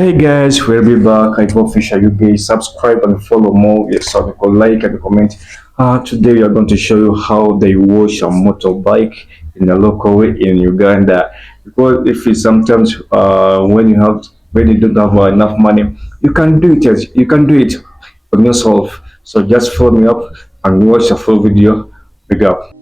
Hey guys, we'll be back. I hope you guys subscribe and follow more. Yes, so like and comment. Today we are going to show you how they wash a motorbike in a local way in Uganda. Because if it's sometimes when you don't have enough money, you can do it. You can do it on yourself. So just follow me up and watch the full video. Big up.